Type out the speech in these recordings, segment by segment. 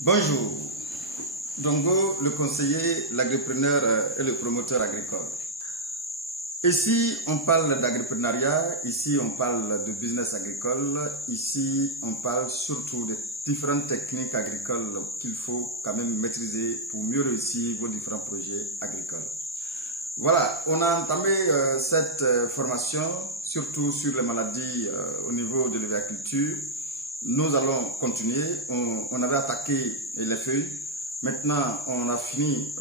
Bonjour, Dongo, le conseiller, l'agripreneur et le promoteur agricole. Ici, on parle d'agripreneuriat, ici, on parle de business agricole, ici, on parle surtout des différentes techniques agricoles qu'il faut quand même maîtriser pour mieux réussir vos différents projets agricoles. Voilà, on a entamé cette formation, surtout sur les maladies au niveau de l'oviculture. Nous allons continuer. On avait attaqué les feuilles. Maintenant, on a fini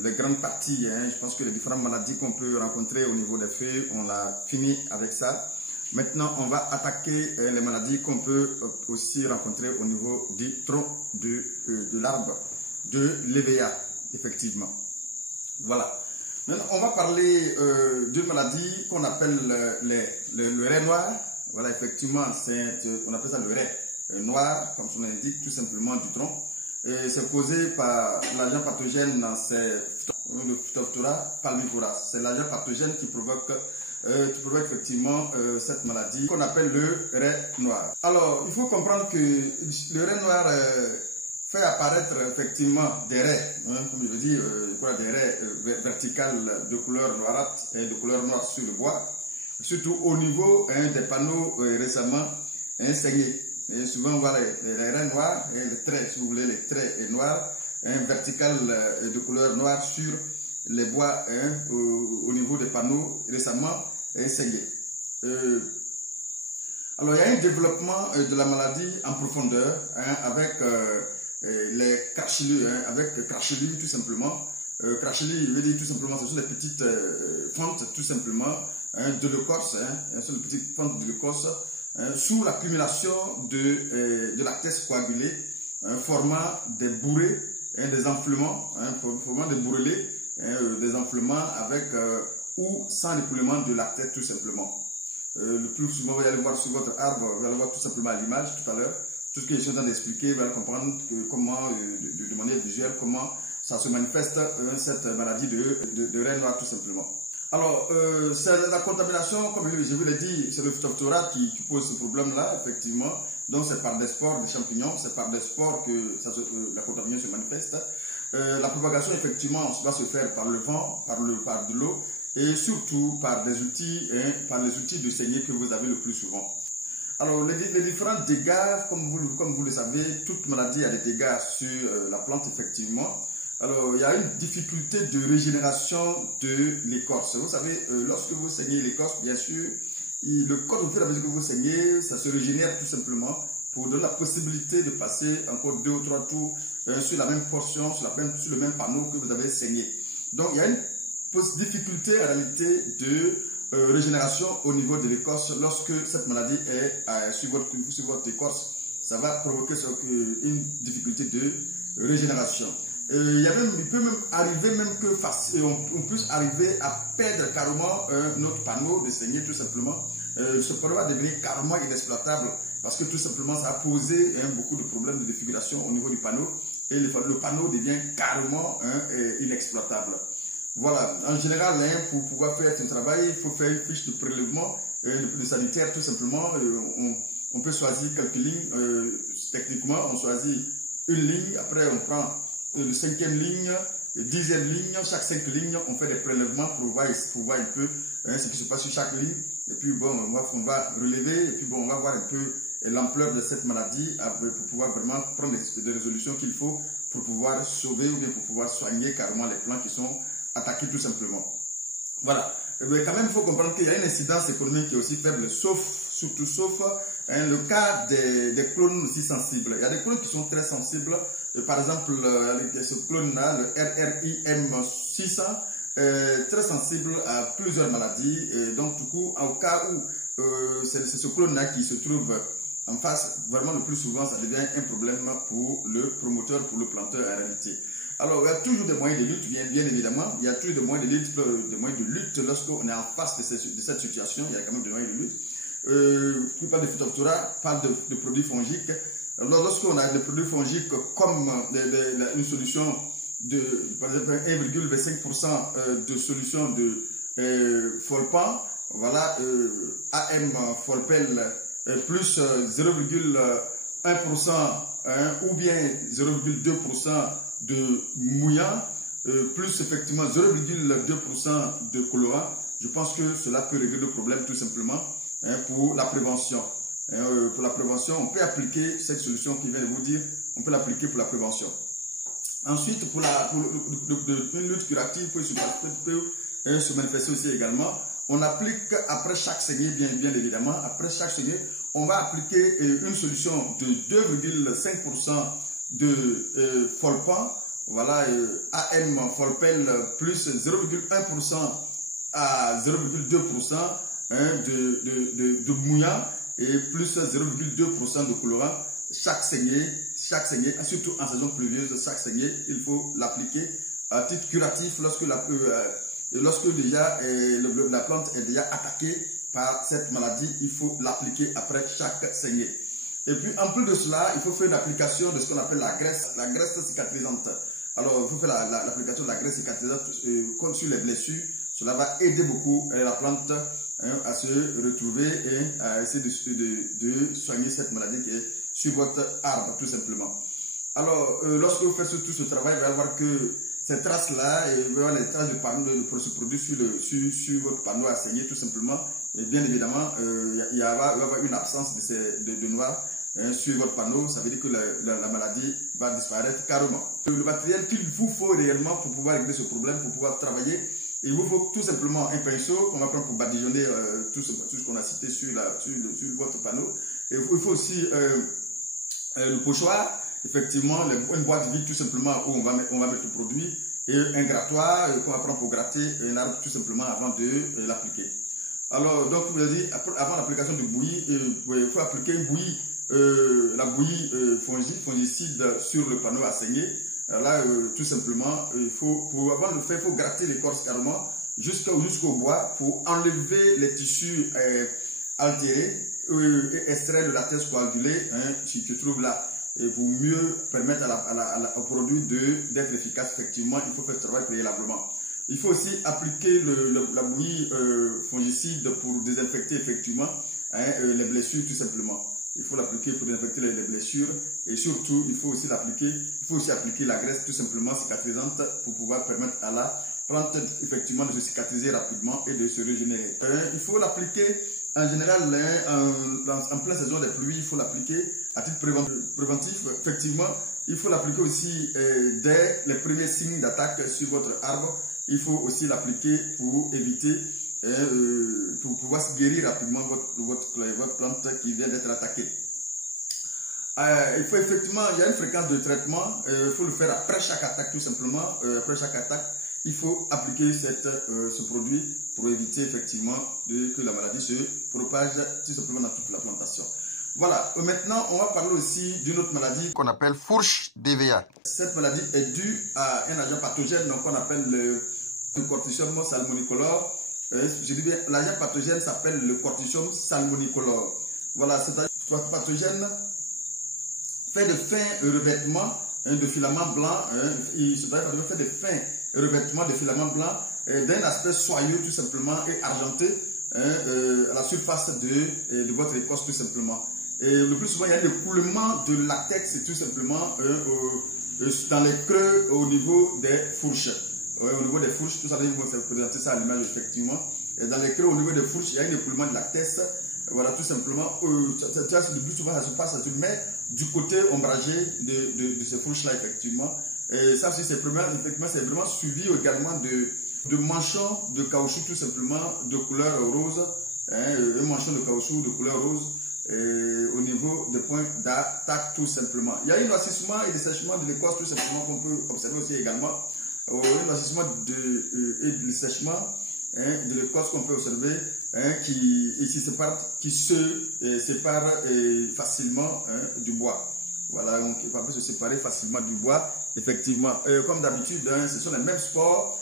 les grandes parties. Je pense que les différentes maladies qu'on peut rencontrer au niveau des feuilles, on a fini avec ça. Maintenant, on va attaquer les maladies qu'on peut aussi rencontrer au niveau du tronc de l'arbre, de l'EVA, effectivement. Voilà. Maintenant, on va parler d'une maladie qu'on appelle le raie noir. Voilà, effectivement, on appelle ça le raie noir, comme son nom l'indique, tout simplement du tronc. C'est causé par l'agent pathogène, c'est le Phytophthora palmipara. C'est l'agent pathogène qui provoque effectivement cette maladie qu'on appelle le raie noir. Alors, il faut comprendre que le raie noir fait apparaître effectivement des raies, comme je le dis, des raies verticales de couleur noirâtre et de couleur noire sur le bois, surtout au niveau des panneaux récemment saignés. Et souvent on voit les raies noires et les traits, si vous voulez, les traits noirs, verticales de couleur noire sur les bois au niveau des panneaux récemment saignés. Alors il y a un développement de la maladie en profondeur avec les crachelies, avec crachelies tout simplement. Crachelies, je veux dire tout simplement, ce sont des petites fentes tout simplement de l'écorce, ce sont des petites fentes de l'écorce sous l'accumulation de lactèse coagulée, formant des bourrelets, des enflements, formant des bourrelets, des enflements avec ou sans l'écoulement de lactèse tout simplement. Le plus souvent, vous allez voir sur votre arbre, vous allez voir tout simplement à l'image tout à l'heure, tout ce que je suis en train d'expliquer, vous allez comprendre comment, de manière visuelle, comment ça se manifeste cette maladie de raie noire tout simplement. Alors, c'est la contamination, comme je vous l'ai dit, c'est le Phytophthora qui pose ce problème-là, effectivement. Donc, c'est par des spores, des champignons, c'est par des spores que la contamination se manifeste. La propagation, effectivement, va se faire par le vent, par de l'eau, et surtout par des outils, par les outils de saignée que vous avez le plus souvent. Alors, les différents dégâts, comme vous le savez, toute maladie a des dégâts sur la plante, effectivement. Alors, il y a une difficulté de régénération de l'écorce. Vous savez, lorsque vous saignez l'écorce, bien sûr, le corps, au fur et à mesure que vous saignez, ça se régénère tout simplement pour donner la possibilité de passer encore 2 ou 3 tours sur la même portion, sur le même panneau que vous avez saigné. Donc, il y a une difficulté en réalité de régénération au niveau de l'écorce lorsque cette maladie est sur votre écorce. Ça va provoquer une difficulté de régénération. Il peut même arriver on puisse arriver à perdre carrément notre panneau de saignée tout simplement. Ce panneau va devenir carrément inexploitable parce que tout simplement ça a posé beaucoup de problèmes de défiguration au niveau du panneau et le panneau devient carrément inexploitable. Voilà, en général, pour pouvoir faire ce travail, il faut faire une fiche de prélèvement de sanitaire tout simplement. On peut choisir quelques lignes. Techniquement, on choisit une ligne, après on prend le 5e ligne, le 10e ligne, chaque 5 lignes, on fait des prélèvements pour voir un peu ce qui se passe sur chaque ligne. Et puis bon, on va relever, et puis bon, on va voir un peu l'ampleur de cette maladie pour pouvoir vraiment prendre des résolutions qu'il faut pour pouvoir sauver ou bien pour pouvoir soigner carrément les plants qui sont attaqués tout simplement. Voilà. Mais quand même, il faut comprendre qu'il y a une incidence économique qui est aussi faible, sauf le cas des clones aussi sensibles. Il y a des clones qui sont très sensibles. Par exemple, ce clone-là, le RRIM600, très sensible à plusieurs maladies. Et donc, du coup, au cas où c'est ce clone-là qui se trouve en face, vraiment le plus souvent, ça devient un problème pour le promoteur, pour le planteur en réalité. Alors, il y a toujours des moyens de lutte, bien évidemment. Il y a toujours des moyens de lutte lorsqu'on est en face de cette situation. Il y a quand même des moyens de lutte. Plus pas de Phytophthora, parle de produits fongiques. Alors, lorsqu'on a des produits fongiques comme une solution par exemple, 1,25% de solution de Folpan, voilà, AM Folpel plus 0,1% ou bien 0,2% de mouillant, plus effectivement 0,2% de colorant, je pense que cela peut régler le problème tout simplement pour la prévention. Pour la prévention, on peut appliquer cette solution qui vient de vous dire, on peut l'appliquer pour la prévention. Ensuite, pour une lutte curative peut se manifester aussi également. On applique après chaque saignée, bien évidemment, après chaque saignée, on va appliquer une solution de 2,5% de Folpan, voilà, AM Folpel plus 0,1% à 0,2% de mouillant et plus 0,2% de colorant. Chaque saignée, surtout en saison pluvieuse, chaque saignée, il faut l'appliquer à titre curatif lorsque déjà la plante est déjà attaquée par cette maladie, il faut l'appliquer après chaque saignée. Et puis en plus de cela, il faut faire l'application de ce qu'on appelle la graisse cicatrisante. Alors il faut faire l'application de la graisse cicatrisante comme sur les blessures. Cela va aider beaucoup la plante à se retrouver et à essayer de soigner cette maladie qui est sur votre arbre tout simplement. Alors lorsque vous faites tout ce travail, vous allez voir que ces traces-là, les traces de panneau de ce produit sur votre panneau à saigner tout simplement. Et bien évidemment, il va y avoir une absence de noir sur votre panneau. Ça veut dire que la maladie va disparaître carrément. Le matériel qu'il vous faut réellement pour pouvoir régler ce problème, pour pouvoir travailler, il vous faut tout simplement un pinceau qu'on va prendre pour badigeonner tout ce qu'on a cité sur votre panneau. Et il faut aussi le pochoir, effectivement, une boîte vide tout simplement où on va mettre le produit et un grattoir qu'on va prendre pour gratter un arbre tout simplement avant de l'appliquer. Alors, donc, vous avez dit, avant l'application de bouillie, il faut appliquer une bouillie, la bouillie fongicide sur le panneau à saigner. Alors là, tout simplement, avant de le faire, il faut gratter l'écorce carrément jusqu'au bois pour enlever les tissus altérés et extraire le latex coagulé qui se trouve là. Et pour mieux permettre au produit d'être efficace, effectivement, il faut faire ce travail préalablement. Il faut aussi appliquer la bouillie fongicide pour désinfecter effectivement les blessures tout simplement. Il faut l'appliquer pour désinfecter les blessures et surtout il faut aussi appliquer la graisse tout simplement cicatrisante pour pouvoir permettre à la plante effectivement de se cicatriser rapidement et de se régénérer. Il faut l'appliquer en général en pleine saison des pluies, il faut l'appliquer à titre préventif. Effectivement, il faut l'appliquer aussi dès les premiers signes d'attaque sur votre arbre. Il faut aussi l'appliquer pour éviter, pour pouvoir se guérir rapidement votre plante qui vient d'être attaquée. Il faut effectivement, il y a une fréquence de traitement, il faut le faire après chaque attaque tout simplement. Après chaque attaque, il faut appliquer ce produit pour éviter effectivement que la maladie se propage tout simplement dans toute la plantation. Voilà, maintenant on va parler aussi d'une autre maladie qu'on appelle fourche DVA. Cette maladie est due à un agent pathogène donc on appelle le Cortichum salmonicolor. Je dis bien, l'agent pathogène s'appelle le Cortichum salmonicolor. Voilà, cet agent pathogène fait de fins revêtements de filaments blancs. Il se fait de fins revêtements de filaments blancs d'un aspect soyeux tout simplement et argenté à la surface de votre écorce tout simplement. Et le plus souvent, il y a l'écoulement de latex tout simplement dans les creux au niveau des fourches. Au niveau des fourches, tout ça, vous allez présenter ça à l'image effectivement. Et dans les creux au niveau des fourches, il y a un écoulement de latex. Voilà, tout simplement. Le plus souvent, ça se passe, ça se met du côté ombragé de ces fourches-là, effectivement. Et ça aussi, c'est vraiment suivi également de manchons de caoutchouc, tout simplement, de couleur rose. Un manchon de caoutchouc de couleur rose. Au niveau des points d'attaque tout simplement. Il y a un noircissement et dessèchement de l'écorce tout simplement qu'on peut observer aussi également. Un noircissement et de dessèchement de l'écorce qu'on peut observer qui se sépare facilement du bois. Voilà, donc il va se séparer facilement du bois. Effectivement, comme d'habitude, ce sont les mêmes spores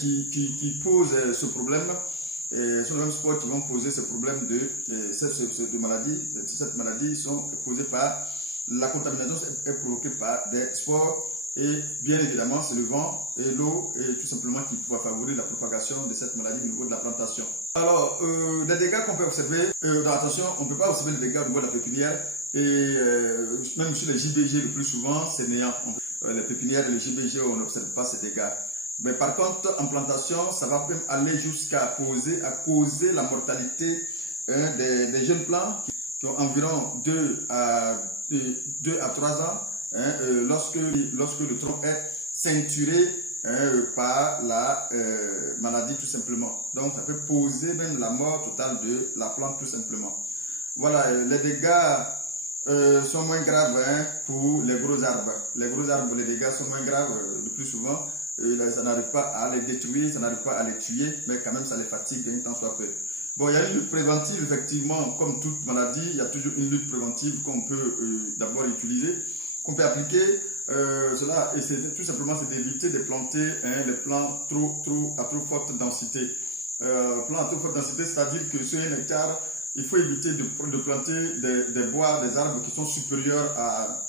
qui posent ce problème. Ce sont les mêmes spores qui vont poser ce problème de maladie. Cette maladie sont causées par la contamination est provoquée par des spores et bien évidemment c'est le vent et l'eau et tout simplement qui va favoriser la propagation de cette maladie au niveau de la plantation. Alors les dégâts qu'on peut observer, attention, on ne peut pas observer les dégâts au niveau de la pépinière Et même sur les JBG, le plus souvent, c'est néant. Les pépinières et les JBG, on n'observe pas ces dégâts. Mais par contre, en plantation, ça va même aller jusqu'à causer la mortalité des jeunes plants qui ont environ 2 à 3 ans, lorsque le tronc est ceinturé par la maladie tout simplement. Donc ça peut causer même la mort totale de la plante tout simplement. Voilà, les dégâts sont moins graves pour les gros arbres. Les gros arbres, les dégâts sont moins graves le plus souvent. Ça n'arrive pas à les détruire, ça n'arrive pas à les tuer, mais quand même ça les fatigue un temps soit peu. Bon, il y a une lutte préventive, effectivement, comme toute maladie, il y a toujours une lutte préventive qu'on peut d'abord utiliser, qu'on peut appliquer. Cela, et c'est tout simplement d'éviter de planter les plants à trop forte densité. Plants à trop forte densité, c'est-à-dire que sur 1 hectare, il faut éviter de planter des bois, des arbres qui sont supérieurs à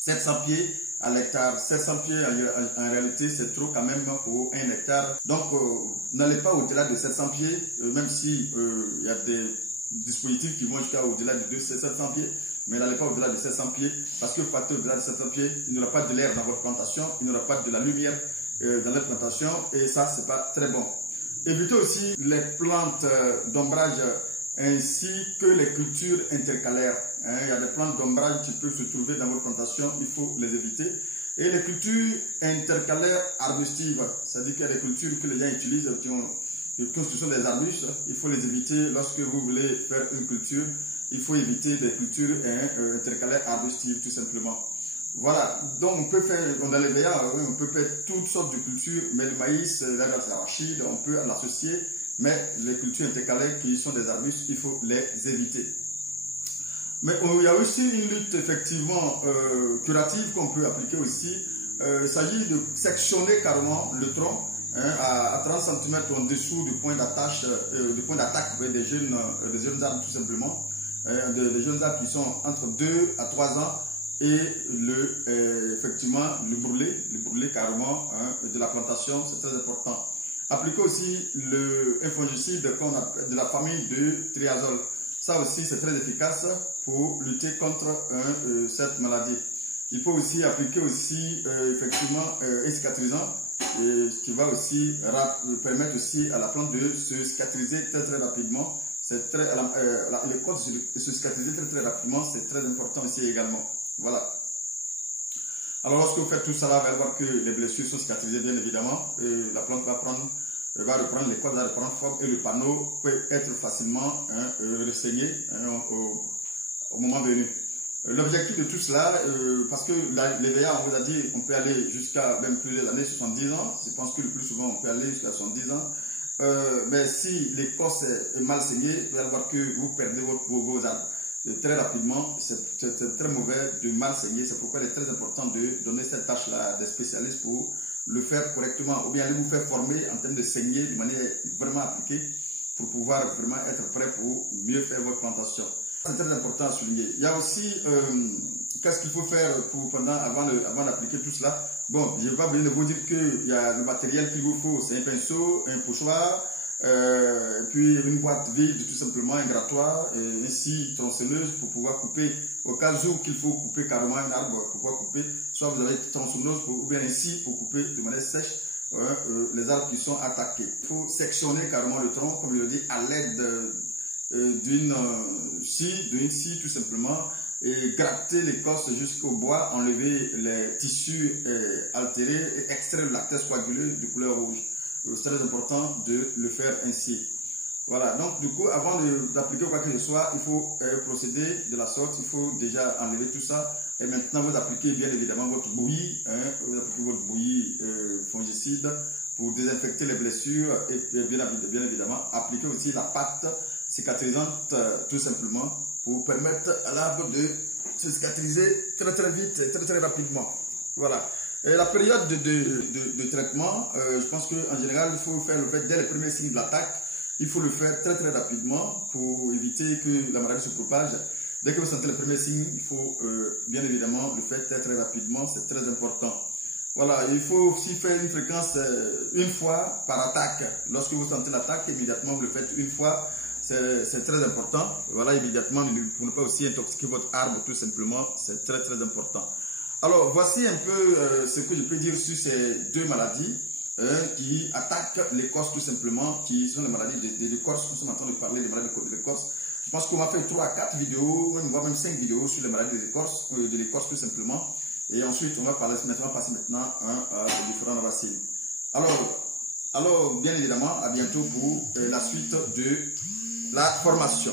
700 pieds à l'hectare. 700 pieds, en réalité, c'est trop quand même pour 1 hectare. Donc, n'allez pas au-delà de 700 pieds, même si il y a des dispositifs qui vont jusqu'à au-delà de 700 pieds, mais n'allez pas au-delà de 700 pieds, parce que partez au-delà de 700 pieds, il n'y aura pas de l'air dans votre plantation, il n'y aura pas de la lumière dans la plantation, et ça, c'est pas très bon. Évitez aussi les plantes d'ombrage ainsi que les cultures intercalaires. Il y a des plantes d'ombrage qui peuvent se trouver dans votre plantation, il faut les éviter. Et les cultures intercalaires arbustives, c'est-à-dire qu'il y a des cultures que les gens utilisent qui sont des arbustes, il faut les éviter lorsque vous voulez faire une culture. Il faut éviter des cultures intercalaires arbustives tout simplement. Voilà, donc on peut faire, on a les VA, on peut faire toutes sortes de cultures, mais le maïs, l'arachide, on peut l'associer, mais les cultures intercalaires qui sont des arbustes, il faut les éviter. Mais il y a aussi une lutte effectivement curative qu'on peut appliquer aussi. Il s'agit de sectionner carrément le tronc à 30 cm en dessous du point d'attaque des jeunes arbres tout simplement. Des jeunes arbres qui sont entre 2 à 3 ans et effectivement le brûler carrément de la plantation, c'est très important. Appliquer aussi un fongicide de la famille de triazole. Ça aussi c'est très efficace pour lutter contre cette maladie. Il faut aussi appliquer aussi effectivement un cicatrisant qui va aussi permettre aussi à la plante de se cicatriser très rapidement. Les côtes se cicatriser très rapidement, c'est très important aussi également. Voilà. Alors lorsque vous faites tout ça, vous allez voir que les blessures sont cicatrisées bien évidemment. La plante va reprendre les côtes, va reprendre forme et le panneau peut être facilement ressaigné au moment venu. L'objectif de tout cela, parce que l'EVA, on vous a dit, on peut aller jusqu'à même plusieurs années, 70 ans. Je pense que le plus souvent, on peut aller jusqu'à 70 ans. Mais si l'écorce est mal saignée, vous allez voir que vous perdez vos arbres très rapidement. C'est très mauvais de mal saigner. C'est pourquoi il est très important de donner cette tâche-là à des spécialistes pour le faire correctement. Ou bien aller vous faire former en termes de saigner de manière vraiment appliquée pour pouvoir vraiment être prêt pour mieux faire votre plantation. C'est très important à souligner. Il y a aussi, qu'est-ce qu'il faut faire avant d'appliquer tout cela? Bon, je ne vais pas venir de vous dire qu'il y a le matériel qu'il vous faut. C'est un pinceau, un pochoir, puis une boîte vide, tout simplement, un grattoir, et ainsi tronçonneuse pour pouvoir couper. Au cas où qu'il faut couper carrément un arbre, pour pouvoir couper, soit vous avez une tronçonneuse ou bien ainsi pour couper de manière sèche les arbres qui sont attaqués. Il faut sectionner carrément le tronc, comme je le dis, à l'aide d'une scie tout simplement, et gratter l'écorce jusqu'au bois, enlever les tissus altérés et extraire le latex coagulé de couleur rouge. C'est très important de le faire ainsi. Voilà, donc du coup, avant d'appliquer quoi que ce soit, il faut procéder de la sorte, il faut déjà enlever tout ça. Et maintenant, vous appliquez bien évidemment votre bouillie, vous appliquez votre bouillie fongicide pour désinfecter les blessures et bien évidemment, appliquer aussi la pâte cicatrisante tout simplement pour permettre à l'arbre de se cicatriser très vite et très rapidement. Voilà. Et la période de traitement, je pense qu'en général, il faut faire le fait dès les premiers signes de l'attaque. Il faut le faire très rapidement pour éviter que la maladie se propage. Dès que vous sentez les premiers signes, il faut bien évidemment le faire très rapidement, c'est très important. Voilà, il faut aussi faire une fréquence une fois par attaque. Lorsque vous sentez l'attaque, immédiatement vous le faites une fois. c'est très important. Voilà, immédiatement, pour ne pas aussi intoxiquer votre arbre, tout simplement, c'est très très important. Alors, voici un peu ce que je peux dire sur ces deux maladies qui attaquent l'écorce, tout simplement, qui sont les maladies de l'écorce. Nous sommes en train de parler des maladies de l'écorce. Je pense qu'on va faire 3 à 4 vidéos, voire même 5 vidéos sur les maladies de l'écorce, tout simplement. Et ensuite, on va passer maintenant aux différentes racines. Alors, bien évidemment, à bientôt pour la suite de la formation.